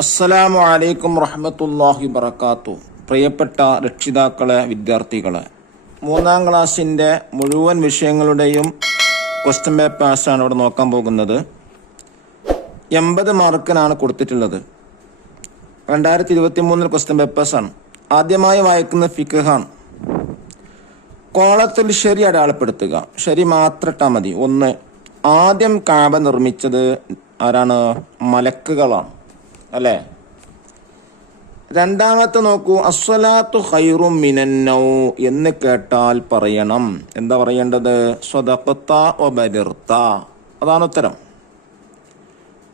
അസ്സലാമു അലൈക്കും റഹ്മത്തുല്ലാഹി ബറക്കാത്തു പ്രിയപ്പെട്ട രക്ഷിതാക്കളെ വിദ്യാർത്ഥികളെ മൂന്നാം ക്ലാസ്സിന്റെ മുഴുവൻ വിഷയങ്ങളുടെയും ക്വസ്റ്റ്യൻ പേപ്പേഴ്സാണ് ഇവിടെ നോക്കാൻ പോകുന്നത്. എൺപത് മാർക്കിനാണ് കൊടുത്തിട്ടുള്ളത്. രണ്ടായിരത്തി ഇരുപത്തി മൂന്നിൽ ക്വസ്റ്റ്യൻ പേപ്പേഴ്സാണ് ആദ്യമായി വായിക്കുന്ന ഫിഖാണ് കോളത്തിൽ ശരി അടയാളപ്പെടുത്തുക. ശരി മാത്രം മതി. ഒന്ന് ആദ്യം കാബ നിർമ്മിച്ചത് ആരാണ്? മലക്കുകളാണ്. അല്ലേ? രണ്ടാമത്തെ നോക്കൂ അസ്വലാത്തു ഹൈറും മിനന്നൗ എന്ന് കേട്ടാൽ പറയണം. എന്താ പറയേണ്ടത്? സ്വതപ്പത്ത ഒബിർത്ത അതാണ് ഉത്തരം.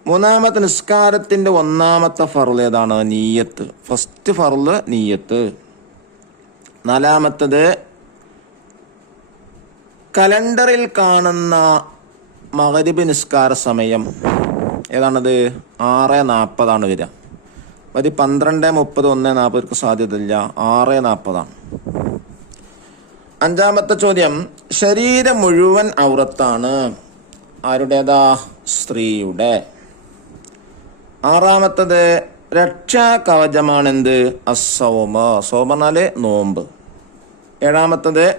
മൂന്നാമത്തെ നിസ്കാരത്തിന്റെ ഒന്നാമത്തെ ഫർൾ ഏതാണ്? നീയത്ത്. ഫസ്റ്റ് ഫർൾ നീയത്ത്. നാലാമത്തത് കലണ്ടറിൽ കാണുന്ന മകരിബ് നിസ്കാര സമയം. ഏതാണത്? ആറ് നാൽപ്പതാണ് വരിക. ഒരു പന്ത്രണ്ട് മുപ്പത് ഒന്ന് നാൽപ്പതിക്ക് സാധ്യതയില്ല. ആറ് നാൽപ്പതാണ് അഞ്ചാമത്തെ ചോദ്യം. ശരീരം മുഴുവൻ ഔറത്താണ്. ആരുടേതാ? സ്ത്രീയുടെ. ആറാമത്തത് രക്ഷാ കവചമാണെന്ത് സോമനാല് നോമ്പ്. ഏഴാമത്തത്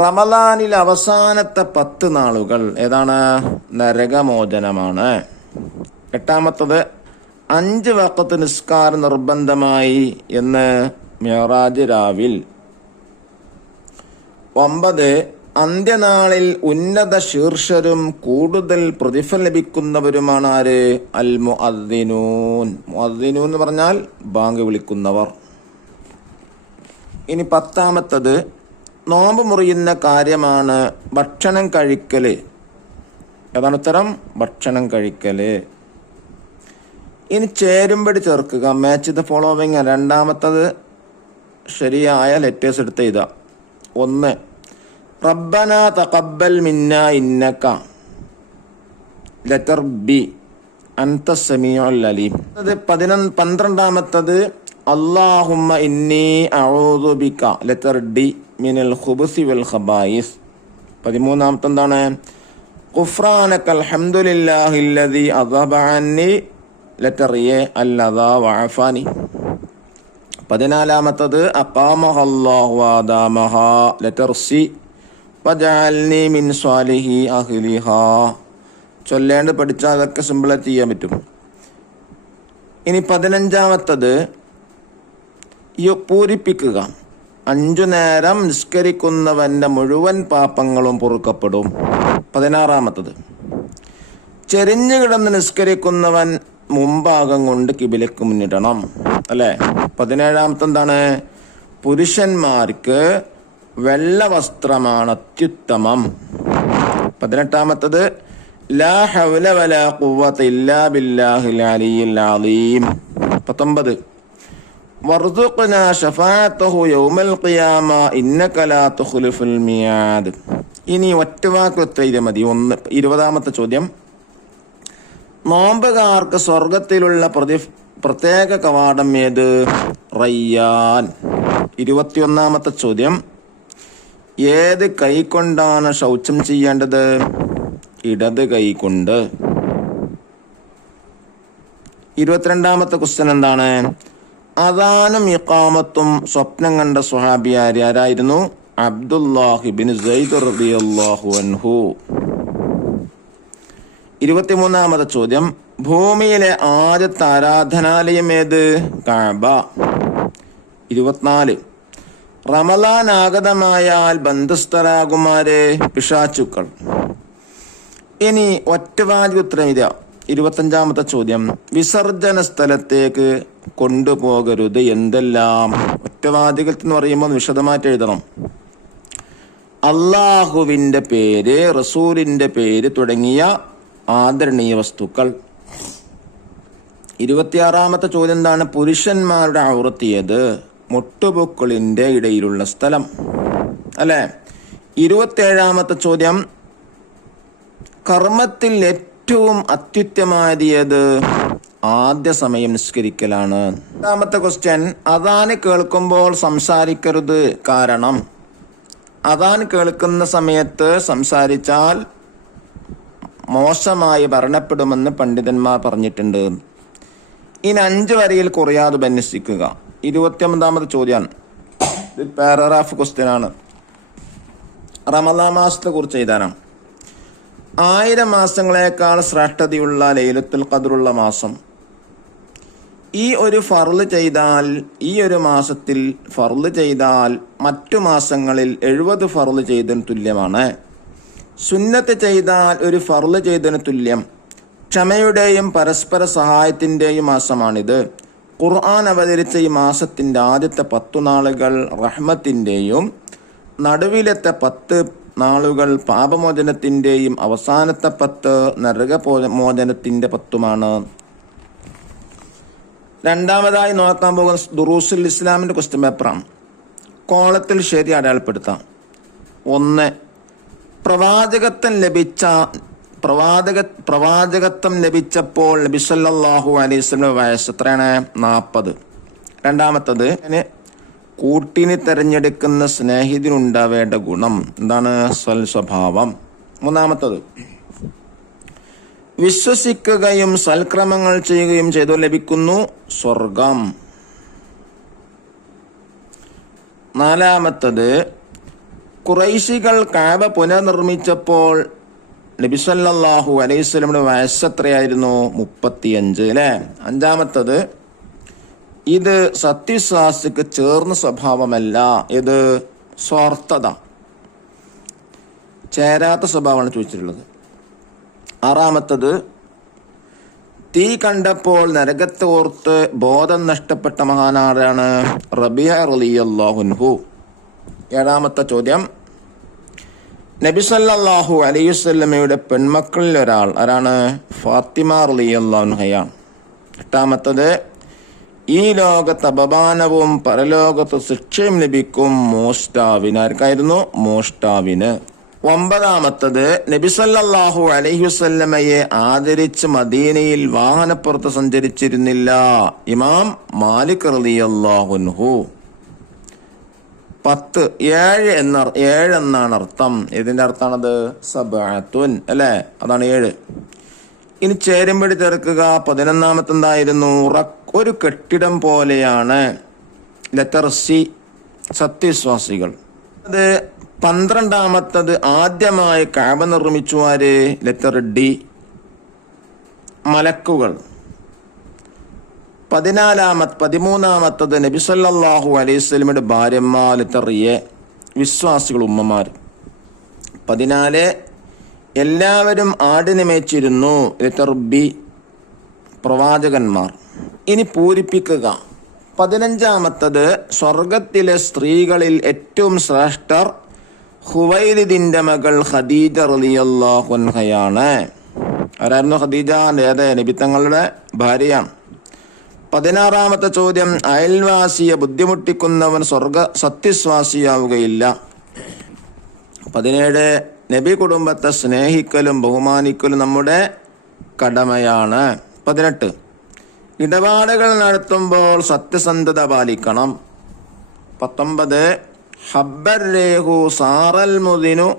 റമലാനിൽ അവസാനത്തെ പത്ത് നാളുകൾ ഏതാണ്? നരകമോചനമാണ്. എട്ടാമത്തത് അഞ്ച് വക്കത്ത് നിസ്കാരം നിർബന്ധമായി എന്ന് മെഹറാജ് രാവിൽ. ഒമ്പത് അന്ത്യനാളിൽ ഉന്നത ശീർഷരും കൂടുതൽ പ്രതിഫലം ലഭിക്കുന്നവരുമാണ് ആര്? അൽ മുഅദ്ദിനൂൻ എന്ന് പറഞ്ഞാൽ ബാങ്ക് വിളിക്കുന്നവർ. ഇനി പത്താമത്തത് നോമ്പ് മുറിയുന്ന കാര്യമാണ് ഭക്ഷണം കഴിക്കൽ. ഏതാണ് ഉത്തരം. ഭക്ഷണം കഴിക്കൽ. ഇനി ചേരുമ്പടി ചേർക്കുക. മാച്ച് ദ ഫോളോവിങ് രണ്ടാമത്തത് ശരിയായ ലെറ്റേഴ്സ് എടുത്ത് ഇതാ ഒന്ന് റബ്ബന തഖബ്ബൽ മിന്ന ഇന്നക്ക. ലെറ്റർ ബി അൻത സമീഉൽ അലീം. അത് പതിനൊന്ന് പന്ത്രണ്ടാമത്തത് അള്ളാഹുമ്മ ഇന്നി അഊദു ബിക. ലെറ്റർ ഡി മിനൽ ഹുബുസി വൽ ഖബായിസ്. പതിമൂന്നാമത്തെ എന്താണ് ചൊല്ലേണ്ട് പഠിച്ചാൽ അതൊക്കെ സിമ്പിളായിട്ട് ചെയ്യാൻ പറ്റും. ഇനി പതിനഞ്ചാമത്തത് പൂരിപ്പിക്കുക. അഞ്ചു നേരം നിസ്കരിക്കുന്നവന്റെ മുഴുവൻ പാപങ്ങളും പൊറുക്കപ്പെടും. പതിനാറാമത്തത്. ചെരിഞ്ഞു കിടന്ന് നിസ്കരിക്കുന്നവൻ മുമ്പാകം കൊണ്ട് കിബിലക്ക് മുന്നിടണം. അല്ലെ? പതിനേഴാമത്തെ എന്താണ് പുരുഷന്മാർക്ക് വെള്ള വസ്ത്രമാണ് അത്യുത്തമം. പതിനെട്ടാമത്തത് ലാ ഇല്ലാ പത്തൊമ്പത് ഖിയാമ തുഖ്ലിഫുൽ മിയാദ്. ഇനി ഒറ്റ വാക്ക് ഉത്തരം മതി. ഒന്ന് ഇരുപതാമത്തെ ചോദ്യം. നോമ്പുകാർക്ക് സ്വർഗത്തിലുള്ള പ്രതി പ്രത്യേക കവാടം ഏത്? റയ്യാൻ. ഇരുപത്തിയൊന്നാമത്തെ ചോദ്യം. ഏത് കൈ കൊണ്ടാണ് ശൗചം ചെയ്യേണ്ടത്? ഇടത് കൈകൊണ്ട്. ഇരുപത്തിരണ്ടാമത്തെ ക്വസ്റ്റ്യൻ എന്താണ്? അദാനും ഇക്കാമത്തും സ്വപ്നം കണ്ട സ്വഹാബിയാരി ആരായിരുന്നു? അബ്ദുല്ലാഹിബിൻ അൻഹു. ഇരുപത്തിമൂന്നാമത്തെ ചോദ്യം ഭൂമിയിലെ ആദ്യത്തെ ആരാധനാലയം ഏത്? കാബ. ഇരുപത്തിനാല് റമലാൻ ആഗതമായാൽ ബന്ധസ്ഥരാകുമാരെ? പിശാച്ചുക്കൾ ഇനി ഒറ്റവാലി ഉത്തരം ഇതാ ഇരുപത്തഞ്ചാമത്തെ ചോദ്യം വിസർജന സ്ഥലത്തേക്ക് കൊണ്ടുപോകരുത് എന്തെല്ലാം? ഒറ്റവാദികൾ എന്ന് പറയുമ്പോൾ വിശദമായിട്ട് എഴുതണം. അള്ളാഹുവിന്റെ പേര് റസൂലിന്റെ പേര് തുടങ്ങിയ ആദരണീയ വസ്തുക്കൾ. ഇരുപത്തിയാറാമത്തെ ചോദ്യം എന്താണ്? പുരുഷന്മാരുടെ ഔറത്തിയത് മുട്ടുപൂക്കളിന്റെ ഇടയിലുള്ള സ്ഥലം. അല്ലെ? ഇരുപത്തിയേഴാമത്തെ ചോദ്യം. കർമ്മത്തിൽ ഏറ്റവും അത്യുത്തമായത് ആദ്യ സമയം നിസ്കരിക്കലാണ്. രണ്ടാമത്തെ ക്വസ്റ്റ്യൻ അതാണ് കേൾക്കുമ്പോൾ സംസാരിക്കരുത്. കാരണം അതാൻ കേൾക്കുന്ന സമയത്ത് സംസാരിച്ചാൽ മോശമായി ഭരണപ്പെടുമെന്ന് പണ്ഡിതന്മാർ പറഞ്ഞിട്ടുണ്ട്. ഇനി അഞ്ച് വരിയിൽ കുറയാതെ ബന്യസിക്കുക ഇരുപത്തിയൊമ്പതാമത് ചോദ്യമാണ് പാരഗ്രാഫ് ക്വസ്റ്റ്യൻ ആണ്. റമദാ മാസത്തെ കുറിച്ച് എഴുതാനാണ്. ആയിരം മാസങ്ങളെക്കാൾ ശ്രേഷ്ഠതയുള്ള ലൈലത്തുൽ ഖദറുള്ള മാസം. ഈ ഒരു ഫർൾ ചെയ്താൽ ഈ ഒരു മാസത്തിൽ ഫർൾ ചെയ്താൽ മറ്റു മാസങ്ങളിൽ എഴുപത് ഫർൾ ചെയ്തതിന് തുല്യമാണ്. സുന്നത്ത് ചെയ്താൽ ഒരു ഫർൾ ചെയ്തതിന് തുല്യം. ക്ഷമയുടെയും പരസ്പര സഹായത്തിന്റെയും മാസമാണിത്. ഖുർആൻ അവതരിച്ച ഈ മാസത്തിന്റെ ആദ്യത്തെ പത്തു നാളുകൾ റഹ്മത്തിന്റെയും നടുവിലത്തെ പത്ത് നാളുകൾ പാപമോചനത്തിന്റെയും അവസാനത്തെ പത്ത് നരകമോചനത്തിന്റെ പത്തുമാണ് രണ്ടാമതായി നോക്കാൻ പോകുന്ന ദുറൂസുൽ ഇസ്ലാമിന്റെ ക്വസ്റ്റ്യൻ പേപ്പറാണ് കോളത്തിൽ ശരി അടയാളപ്പെടുത്താം. ഒന്ന് പ്രവാചകത്വം ലഭിച്ച പ്രവാചക പ്രവാചകത്വം ലഭിച്ചപ്പോൾ നബി സല്ലല്ലാഹു അലൈഹി വസല്ലം വയസ്സ് എത്രയാണ്? നാൽപ്പത് രണ്ടാമത്തത് കൂട്ടിന് തെരഞ്ഞെടുക്കുന്ന സ്നേഹിതനുണ്ടാവേണ്ട ഗുണം എന്താണ്? സ്വൽ സ്വഭാവം. മൂന്നാമത്തത് വിശ്വസിക്കുകയും സൽക്രമങ്ങൾ ചെയ്യുകയും ചെയ്തു ലഭിക്കുന്നു സ്വർഗം. നാലാമത്തത് കുറൈശികൾ കാബ പുനർനിർമ്മിച്ചപ്പോൾ നബിസല്ലാഹു അലൈഹിസ്ലമിന്റെ വയസ്സ് എത്രയായിരുന്നു? മുപ്പത്തിയഞ്ച് അല്ലേ അഞ്ചാമത്തത് ഇത് സത്യവിശ്വാസിക്ക് ചേർന്ന സ്വഭാവമല്ല ഇത് സ്വാർത്ഥത. ചേരാത്ത സ്വഭാവമാണ് ചോദിച്ചിട്ടുള്ളത്. ആറാമത്തത് തീ കണ്ടപ്പോൾ നരകത്തെ ഓർത്ത് ബോധം നഷ്ടപ്പെട്ട മഹാനാരാണ് റബിയ റലിയല്ലാഹുൻഹു ഏഴാമത്തെ ചോദ്യം നബി സല്ലല്ലാഹു അലൈഹി വസല്ലമയുടെ പെൺമക്കളിൽ ഒരാൾ ആരാണ്? ഫാത്തിമ റലിയല്ലാഹുഹയാണ് എട്ടാമത്തത് ഈ ലോകത്ത് അപമാനവും പരലോകത്ത് ശിക്ഷയും ലഭിക്കും മോഷ്ടാവിന്. ആർക്കായിരുന്നു? മോഷ്ടാവിന്. ഒമ്പതാമത്തത് നബിസല്ലാഹു അലൈഹി വസല്ലമയെ ആദരിച്ച് മദീനയിൽ വാഹനപ്പുറത്ത് സഞ്ചരിച്ചിരുന്നില്ല. ഇമാം മാലിക് റലിയല്ലാഹുൻഹു പത്ത് ഏഴ് എന്ന ഏഴ് എന്നാണ് അർത്ഥം. ഇതിന്റെ അർത്ഥമാണത് സബഅത്തുൻ അല്ലേ? അതാണ് ഏഴ്. ഇനി ചേരുമ്പടി ചേർക്കുക. പതിനൊന്നാമത്തെന്തായിരുന്നു? ഒരു കെട്ടിടം പോലെയാണ്. ലെറ്റർ സി സത്യവിശ്വാസികൾ. അത് പന്ത്രണ്ടാമത്തത് ആദ്യമായി കാബ നിർമ്മിച്ചു ആര്? Letter D. മലക്കുകൾ. പതിനാലാമത് പതിമൂന്നാമത്തത് നബിസല്ലാഹു അലൈഹി സ്വലമിയുടെ ഭാര്യമാർ ലെറ്റർ എ. വിശ്വാസികൾ ഉമ്മമാർ പതിനാല് എല്ലാവരും ആടിനെ മേച്ചിരുന്നു ലെറ്റർ ബി. പ്രവാചകന്മാർ. ഇനി പൂരിപ്പിക്കുക. പതിനഞ്ചാമത്തത് സ്വർഗത്തിലെ സ്ത്രീകളിൽ ഏറ്റവും ശ്രേഷ്ഠർ ഹുവൈലിദിന്റെ മകൾ ഖദീജ റളിയല്ലാഹുൻഹയാണ് ആരായിരുന്നു ഖദീജ? ഏത്? നബിത്തങ്ങളുടെ ഭാര്യയാണ്. പതിനാറാമത്തെ ചോദ്യം അയൽവാസിയെ ബുദ്ധിമുട്ടിക്കുന്നവൻ സ്വർഗ സത്യസ്വാസിയാവുകയില്ല. പതിനേഴ് നബി കുടുംബത്തെ സ്നേഹിക്കലും ബഹുമാനിക്കലും നമ്മുടെ കടമയാണ്. പതിനെട്ട് ഇടപാടുകൾ നടത്തുമ്പോൾ സത്യസന്ധത പാലിക്കണം. പത്തൊമ്പത് ഹബ്ബർ രേഹു സാറൽ മുദിനു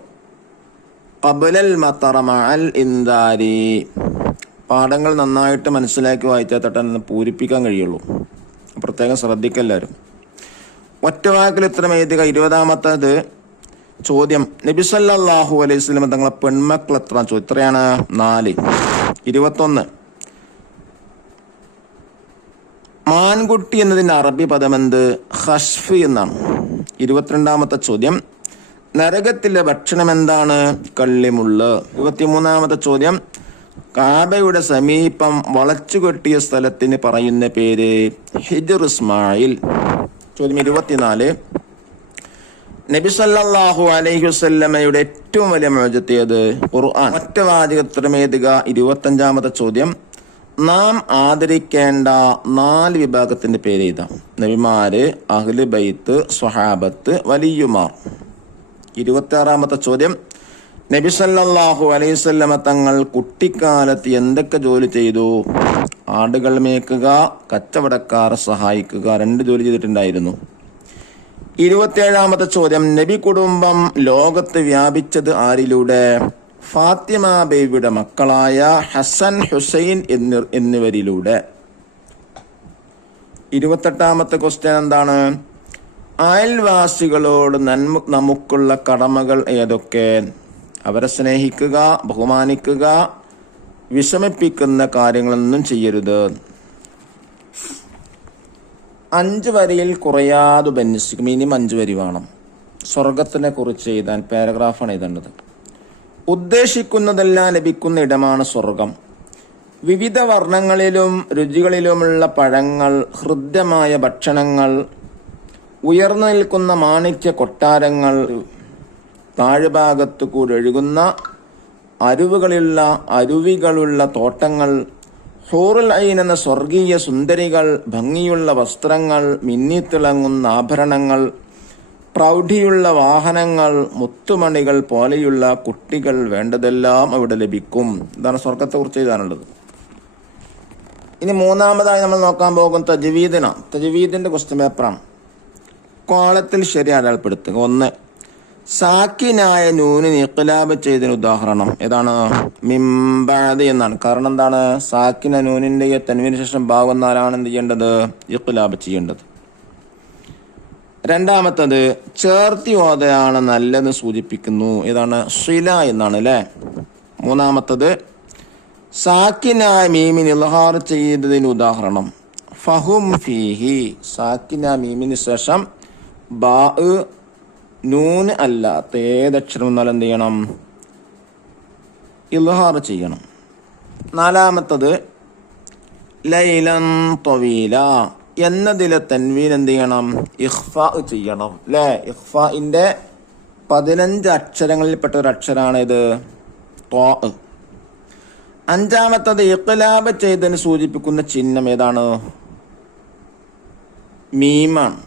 കബുലൽ മത്തറമൽ ഇന്ദാരി പാഠങ്ങൾ നന്നായിട്ട് മനസ്സിലാക്കി വായിച്ചാൽ തട്ടാൻ പൂരിപ്പിക്കാൻ കഴിയുള്ളൂ. പ്രത്യേകം ശ്രദ്ധിക്കെല്ലാവരും. ഒറ്റ വാക്കിൽ ഇത്ര എഴുതുക. ഇരുപതാമത്തത് ചോദ്യം. നബിസല്ലാഹു അലൈഹി സ്വലം തങ്ങളെ പെൺമക്കൾ എത്ര ഇത്രയാണ് നാല്. ഇരുപത്തൊന്ന്. മാൻകുട്ടി എന്നതിന്റെ അറബി പദമെന്ത്? ഹഷ്ഫ് എന്നാണ്. ഇരുപത്തിരണ്ടാമത്തെ ചോദ്യം. നരകത്തിലെ ഭക്ഷണം എന്താണ്? കള്ളിമുള്ള്. ഇരുപത്തിമൂന്നാമത്തെ ചോദ്യം. കാബയുടെ സമീപം വളച്ചു കെട്ടിയ സ്ഥലത്തിന് പറയുന്ന പേര് ഹിജർ ഇസ്മായിൽ. ചോദ്യം ഇരുപത്തിനാല്. നബി സല്ലല്ലാഹു അലൈഹി വസല്ലമയുടെ ഏറ്റവും വലിയ മോചത്തിയത് ഖുർആൻ. ഒറ്റ വാചകത്തിലുമേതുക ഇരുപത്തഞ്ചാമത്തെ ചോദ്യം. നാം ആദരിക്കേണ്ട നാല് വിഭാഗത്തിന്റെ പേര് ഇതാ. നബിമാര് അഹ്ല് ബൈത്ത് സ്വഹാബത്ത് വലിയുമാർ. ഇരുപത്തി ആറാമത്തെ ചോദ്യം. നബി സല്ലാഹു അലൈഹി വസല്ലമ തങ്ങൾ കുട്ടിക്കാലത്ത് എന്തൊക്കെ ജോലി ചെയ്തു? ആടുകൾ മേക്കുക കച്ചവടക്കാർ സഹായിക്കുക രണ്ട് ജോലി ചെയ്തിട്ടുണ്ടായിരുന്നു. ഇരുപത്തിയേഴാമത്തെ ചോദ്യം. നബി കുടുംബം ലോകത്ത് വ്യാപിച്ചത് ആരിലൂടെ? ഫാത്തിമ ബേബിയുടെ മക്കളായ ഹസൻ ഹുസൈൻ എന്നി എന്നിവരിലൂടെ. ഇരുപത്തെട്ടാമത്തെ ക്വസ്റ്റ്യൻ എന്താണ്? അയൽവാസികളോട് നന്മ നമുക്കുള്ള കടമകൾ ഏതൊക്കെ? അവരെ സ്നേഹിക്കുക ബഹുമാനിക്കുക വിഷമിപ്പിക്കുന്ന കാര്യങ്ങളൊന്നും ചെയ്യരുത്. അഞ്ച് വരിയിൽ കുറയാതെ ഉപന്യസിക്കും. മിനിമം അഞ്ച് വരി വേണം. സ്വർഗത്തിനെ കുറിച്ച് എഴുതാൻ പാരഗ്രാഫാണ് എഴുതേണ്ടത്. ഉദ്ദേശിക്കുന്നതെല്ലാം ലഭിക്കുന്ന ഇടമാണ് സ്വർഗം. വിവിധ വർണങ്ങളിലും രുചികളിലുമുള്ള പഴങ്ങൾ ഹൃദ്യമായ ഭക്ഷണങ്ങൾ ഉയർന്നു നിൽക്കുന്ന മാണിക്യ കൊട്ടാരങ്ങൾ താഴ്ഭാഗത്തു കൂടി ഒഴുകുന്ന അരുവുകളുള്ള അരുവികളുള്ള തോട്ടങ്ങൾ ഹൂറുൽ ഐൻ എന്ന സ്വർഗീയ സുന്ദരികൾ ഭംഗിയുള്ള വസ്ത്രങ്ങൾ മിന്നിത്തിളങ്ങുന്ന ആഭരണങ്ങൾ പ്രൗഢിയുള്ള വാഹനങ്ങൾ മുത്തുമണികൾ പോലെയുള്ള കുട്ടികൾ വേണ്ടതെല്ലാം അവിടെ ലഭിക്കും. ഇതാണ് സ്വർഗത്തെക്കുറിച്ച് എഴുതാനുള്ളത്. ഇനി മൂന്നാമതായി നമ്മൾ നോക്കാൻ പോകും തജ്വീദിനാണ് തജ്വീദിന്റെ ക്വസ്റ്റ്യൻ പേപ്പറാണ് കോളത്തിൽ ശരി അടയാളപ്പെടുത്തുക. ഒന്ന് സാക്കിനായ നൂനിന് ഇഖ്ലാബ് ചെയ്തതിന് ഉദാഹരണം. ഏതാണ്? മിംബാദ് എന്നാണ്. കാരണം എന്താണ്? സാക്കിന നൂനിന്റെ തന്വിന് ശേഷം ഭാഗം നാലാണ് എന്ത് ചെയ്യേണ്ടത്? ഇഖ്ലാബ് ചെയ്യേണ്ടത്. രണ്ടാമത്തത് ചേർത്തി ഓതയാണ് നല്ലത് സൂചിപ്പിക്കുന്നു. ഏതാണ് ശില എന്നാണ് അല്ലേ മൂന്നാമത്തത് സാക്കിനായ മീമിൻ ഇൽഹാർ ചെയ്തതിന് ഉദാഹരണം. ഫഹും ഫീഹി. സാക്കിന മീമിന് ശേഷം ബാ നൂന് അല്ലാത്ത ഏതക്ഷരം എന്നാൽ എന്ത് ചെയ്യണം? ഇൽഹാർ ചെയ്യണം. നാലാമത്തത് ലൈലൻ തൊവീല. എന്നതിലെ തൻവീൻ എന്ത് ചെയ്യണം? ഇഖ്ഫ ചെയ്യണം. അല്ലേ ഇഹ്ഫിന്റെ പതിനഞ്ച് അക്ഷരങ്ങളിൽപ്പെട്ട ഒരു അക്ഷരാണ് ഇത് ത്വാ. അഞ്ചാമത്തത് ഇഖ്ലാബ് ചെയ്തതിന് സൂചിപ്പിക്കുന്ന ചിഹ്നം ഏതാണ്? മീമാണ്.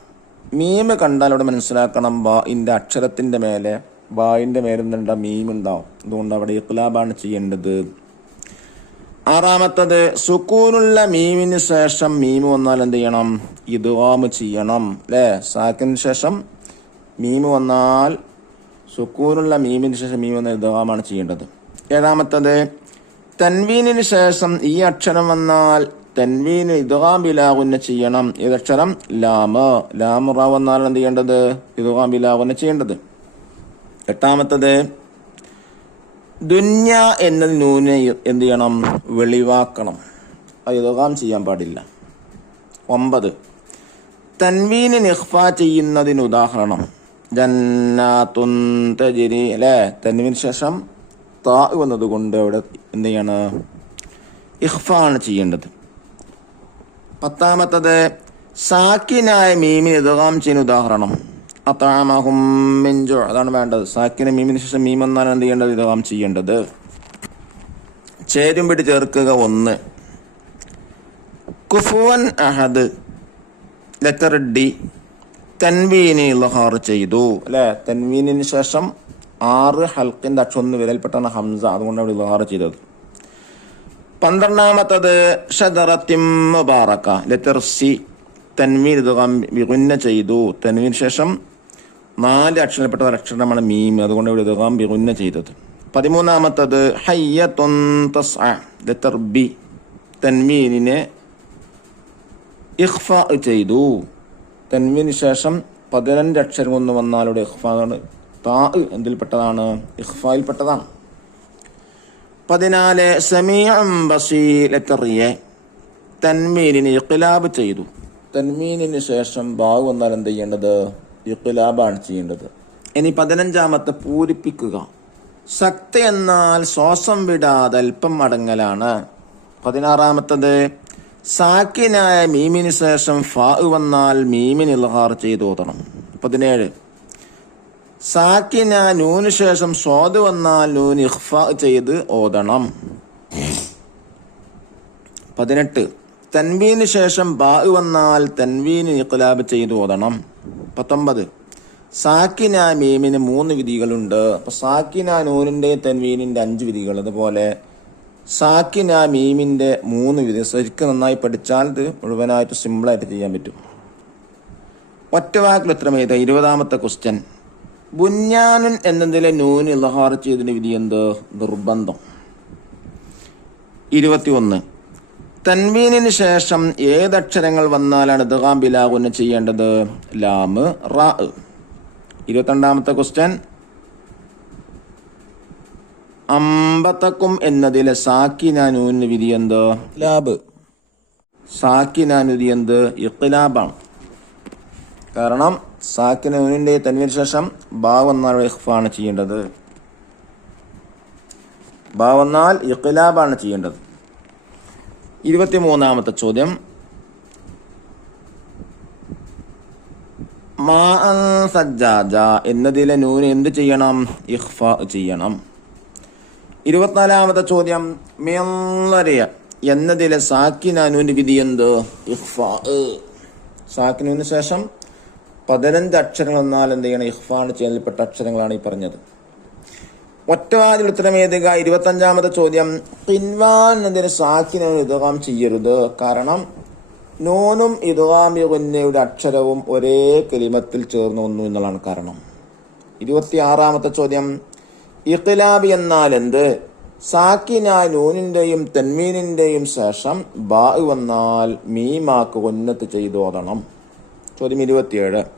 മീമ് കണ്ടാൽ അവിടെ മനസ്സിലാക്കണം ബാഇന്റെ അക്ഷരത്തിന്റെ മേലെ. ബായിന്റെ മേലെ മീം ഉണ്ടാവും അതുകൊണ്ട് അവിടെ ഇഖ്ലാബാണ് ചെയ്യേണ്ടത്. ആറാമത്തത് സുക്കൂനുള്ള മീമിന് ശേഷം മീം വന്നാൽ എന്ത് ചെയ്യണം? ഇതുവാമ് ചെയ്യണം. അല്ലേ സാക്കിന് ശേഷം മീം വന്നാൽ സുക്കൂനുള്ള മീമിന് ശേഷം മീം വന്നാൽ ഇതുവാമാണ് ചെയ്യേണ്ടത്. ഏഴാമത്തത് തൻവീനിന് ശേഷം ഈ അക്ഷരം വന്നാൽ തൻവീന് ഇതുവാം ബിലാഗുന്ന ചെയ്യണം. ഏതക്ഷരം ലാമ്. ലാമുറ വന്നാൽ എന്ത് ചെയ്യേണ്ടത്? ഇതുവാം ബിലാഗുന്ന ചെയ്യേണ്ടത്. എട്ടാമത്തത് ദുന്യ എന്ന നൂനെ എന്ത് ചെയ്യണം? വെളിവാക്കണം. അതുകാം ചെയ്യാൻ പാടില്ല. ഒമ്പത്. തൻവീന് നിഹ്ഫ ചെയ്യുന്നതിന് ഉദാഹരണം. ജന്നാത്തുൻ തജിരി അല്ലേ? ശേഷം താ വന്നതുകൊണ്ട് അവിടെ എന്ത് ചെയ്യാണ്? ഇഹ്ഫ ആണ് ചെയ്യേണ്ടത്. പത്താമത്തത് സാക്കിനായ മീമിന് ഇതുകാം ചെയ്യുന്ന ഉദാഹരണം. അത്താമഹും മിഞ്ചു അതാണ് വേണ്ടത്. സാക്കിന് മീമിന് ശേഷം മീം എന്നാണ് എന്ത് ചെയ്യേണ്ടത്? ഇതാം ചെയ്യേണ്ടത്. ചേരുംപിടി ചേർക്കുക ഒന്ന്. കുഫുവൻ അഹദ്. Letter D. തൻവീന് ലഹാർ ചെയ്തു. അല്ലെ? തൻവീനിന് ശേഷം ആറ് ഹൽക്കിന്റെ അക്ഷൊന്ന് വിരൽപ്പെട്ടാണ് ഹംസ. അതുകൊണ്ട് അവിടെ ലഹാർ ചെയ്തത്. പന്ത്രണ്ടാമത്തത് ഷദറത്തിം മുബാറക്ക. Letter C. തൻവീൻ വികുന്ന ചെയ്തു. തൻവീൻ ശേഷം നാല് അക്ഷരപ്പെട്ട അക്ഷരമാണ് മീം. അതുകൊണ്ട് ഇവിടെ ഇതുകാം വികുന്ന ചെയ്തത്. പതിമൂന്നാമത്തത് ഹയ്യ തസ്അ ലെറ്റർ ബി തൻമീനിനെ ചെയ്തു. തന്മീന് ശേഷം പതിനഞ്ച് അക്ഷരം ഒന്ന് വന്നാലൂടെ ഇഖ്ഫാണ് താ എന്തിൽപ്പെട്ടതാണ് ഇഖ്ഫായിൽപ്പെട്ടതാണ് പതിനാല് സമീഅം ബസീലറ്ററിയെ തൻമീനിനെ ഇഖ്ലാബ് ചെയ്തു. തൻമീനിന് ശേഷം ബാവ് വന്നാൽ എന്ത് ചെയ്യേണ്ടത്? ഇഖ്ലാബാണ് ചെയ്യേണ്ടത്. ഇനി പതിനഞ്ചാമത്തെ പൂരിപ്പിക്കുക. ശക്തി എന്നാൽ ശ്വാസം വിടാതെ അല്പം മടങ്ങലാണ്. പതിനാറാമത്തത് സാക്കിനായ മീമിന് ശേഷം ഫാ വന്നാൽ മീമിന് ഇൽഹാർ ചെയ്തു ഓതണം. പതിനേഴ് സാക്കിന നൂന് ശേഷം സ്വാദ് വന്നാൽ നൂന് ഇഹ്ഫ ചെയ്ത് ഓതണം. പതിനെട്ട് തൻവീന് ശേഷം ബാ വന്നാൽ തൻവീന് ഇഖ്ലാബ് ചെയ്തു ഓതണം. പത്തൊമ്പത്. സാക്കിന മീമിന് മൂന്ന് വിധികളുണ്ട്. അപ്പൊ സാക്കിന നൂനിന്റെ തൻവീനിന്റെ അഞ്ച് വിധികൾ. അതുപോലെ സാക്കിന മീമിന്റെ മൂന്ന് വിധി. ശരിക്കും നന്നായി പഠിച്ചാൽ ഇത് മുഴുവനായിട്ട് സിമ്പിളായിട്ട് ചെയ്യാൻ പറ്റും. ഒറ്റ വാക്കിൽ ഉത്തരം ചെയ്ത ഇരുപതാമത്തെ ക്വസ്റ്റ്യൻ ബുന്യാനുൻ എന്നതിലെ നൂന് ഇലഹാർ ചെയ്തതിന്റെ വിധി എന്ത്? നിർബന്ധം. ഇരുപത്തി ഒന്ന് തൻവീനിന് ശേഷം ഏതക്ഷരങ്ങൾ വന്നാലാണ് ദുഹാം ബിലാഗുന്ന ചെയ്യേണ്ടത്? ലാമ് റാ. ഇരുപത്തിരണ്ടാമത്തെ ക്വസ്റ്റ്യൻ. അമ്പത്തക്കും എന്നതിലെ സാക്കിനാനൂന് വിധി എന്ത്? ലാബ്. സാക്കിനാനുതി എന്ത്? ഇഖ്ലാബാണ്. കാരണം സാക്കിനൂനിന്റെ തന്നിന് ശേഷം ബാ വന്നാൽ ഇഖ്ഫാണ് ചെയ്യേണ്ടത്. ബാ വന്നാൽ ഇഖ്ലാബാണ് ചെയ്യേണ്ടത്. ഇരുപത്തിമൂന്നാമത്തെ ചോദ്യം. മാ എന്നതിലെ നൂന് എന്ത് ചെയ്യണം? ഇഹ്ഫ ചെയ്യണം. ഇരുപത്തിനാലാമത്തെ ചോദ്യം. മെല്ലറിയ എന്നതിലെ സാക്കിനാനുവിന്റെ വിധി എന്ത്? ഇഹ്ഫ സാക്കിനുവിന് ശേഷം പതിനഞ്ച് അക്ഷരങ്ങൾ എന്നാൽ എന്ത് ചെയ്യണം? ഇഹ്ഫാണ് ചെയ്യുന്നതിൽപ്പെട്ട അക്ഷരങ്ങളാണ് ഈ പറഞ്ഞത്. ഒറ്റവാതിൽ ഉത്തരമേതുക ഇരുപത്തഞ്ചാമത്തെ ചോദ്യം. പിൻവാൻ എന്നതിന് സാക്കിനു ഇതുകാം ചെയ്യരുത്. കാരണം നൂനും ഇതുകാമിയുടെ അക്ഷരവും ഒരേ കലിമത്തിൽ ചേർന്ന് വന്നു എന്നുള്ളതാണ് കാരണം. ഇരുപത്തിയാറാമത്തെ ചോദ്യം. ഇഖ്ലാബ് എന്നാൽ എന്ത്? സാക്കിനായ നൂനിന്റെയും തെന്മീനിന്റെയും ശേഷം ബാ വന്നാൽ മീമാക്ക് ഉന്നത്ത് ചെയ്തോതണം ചോദ്യം ഇരുപത്തിയേഴ്.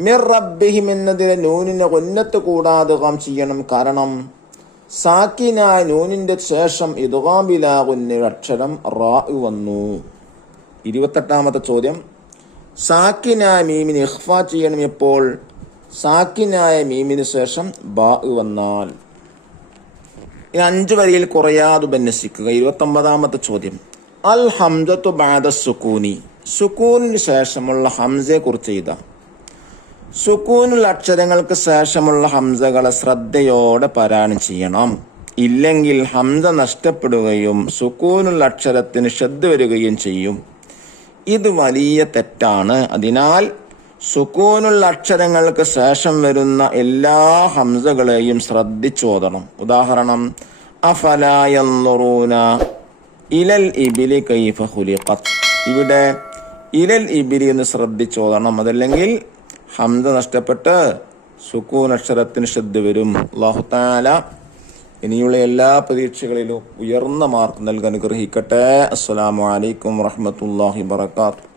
മിർ റബ്ബിഹിം എന്നതിലെ നൂനിനെ കൊന്നത്ത് കൂടാതെ കാം ചെയ്യണം. കാരണം സാക്കിനായ നൂനിന്റെ ശേഷം ഇതുകാമ്പിലാകുന്ന അക്ഷരം റാ വന്നു. ഇരുപത്തെട്ടാമത്തെ ചോദ്യം. സാക്കിനായ മീമിന് ഇഹ്ഫ ചെയ്യണം എപ്പോൾ? സാക്കിനായ മീമിന് ശേഷം ബാ വന്നാൽ. ഇനി അഞ്ച് വരിയിൽ കുറയാതെ ഉപന്യസിക്കുക. ഇരുപത്തി ഒമ്പതാമത്തെ ചോദ്യം. അൽ ഹംസത്തു ബാദ സുക്കൂനി സുക്കൂനിന് ശേഷമുള്ള ഹംസയെ കുറിച്ച് ചെയ്ത സുക്കൂനുള്ള അക്ഷരങ്ങൾക്ക് ശേഷമുള്ള ഹംസകളെ ശ്രദ്ധയോടെ പാരായണം ചെയ്യണം. ഇല്ലെങ്കിൽ ഹംസ നഷ്ടപ്പെടുകയും സുക്കൂനുള്ള അക്ഷരത്തിന് ശ്രദ്ധ വരികയും ചെയ്യും. ഇത് വലിയ തെറ്റാണ്. അതിനാൽ സുക്കൂനുള്ള അക്ഷരങ്ങൾക്ക് ശേഷം വരുന്ന എല്ലാ ഹംസകളെയും ശ്രദ്ധിച്ചോതണം. ഉദാഹരണം അഫലായൂന ഇലൽ ഇബിലി കൈഫ ഹുലിഖത്ത് ഇവിടെ ഇലൽ ഇബിലി എന്ന് ശ്രദ്ധിച്ചോതണം. അതല്ലെങ്കിൽ ഹംസ നഷ്ടപ്പെട്ട് സുക്കൂൻ അക്ഷരത്തിന് ശ്രദ്ധ വരും. അള്ളാഹുത്താല ഇനിയുള്ള എല്ലാ പരീക്ഷകളിലും ഉയർന്ന മാർക്ക് നൽകാൻ ഗ്രഹിക്കട്ടെ അസ്സലാമു അലൈക്കും വറഹ്മത്തുള്ളാഹി വബറകാതുഹു.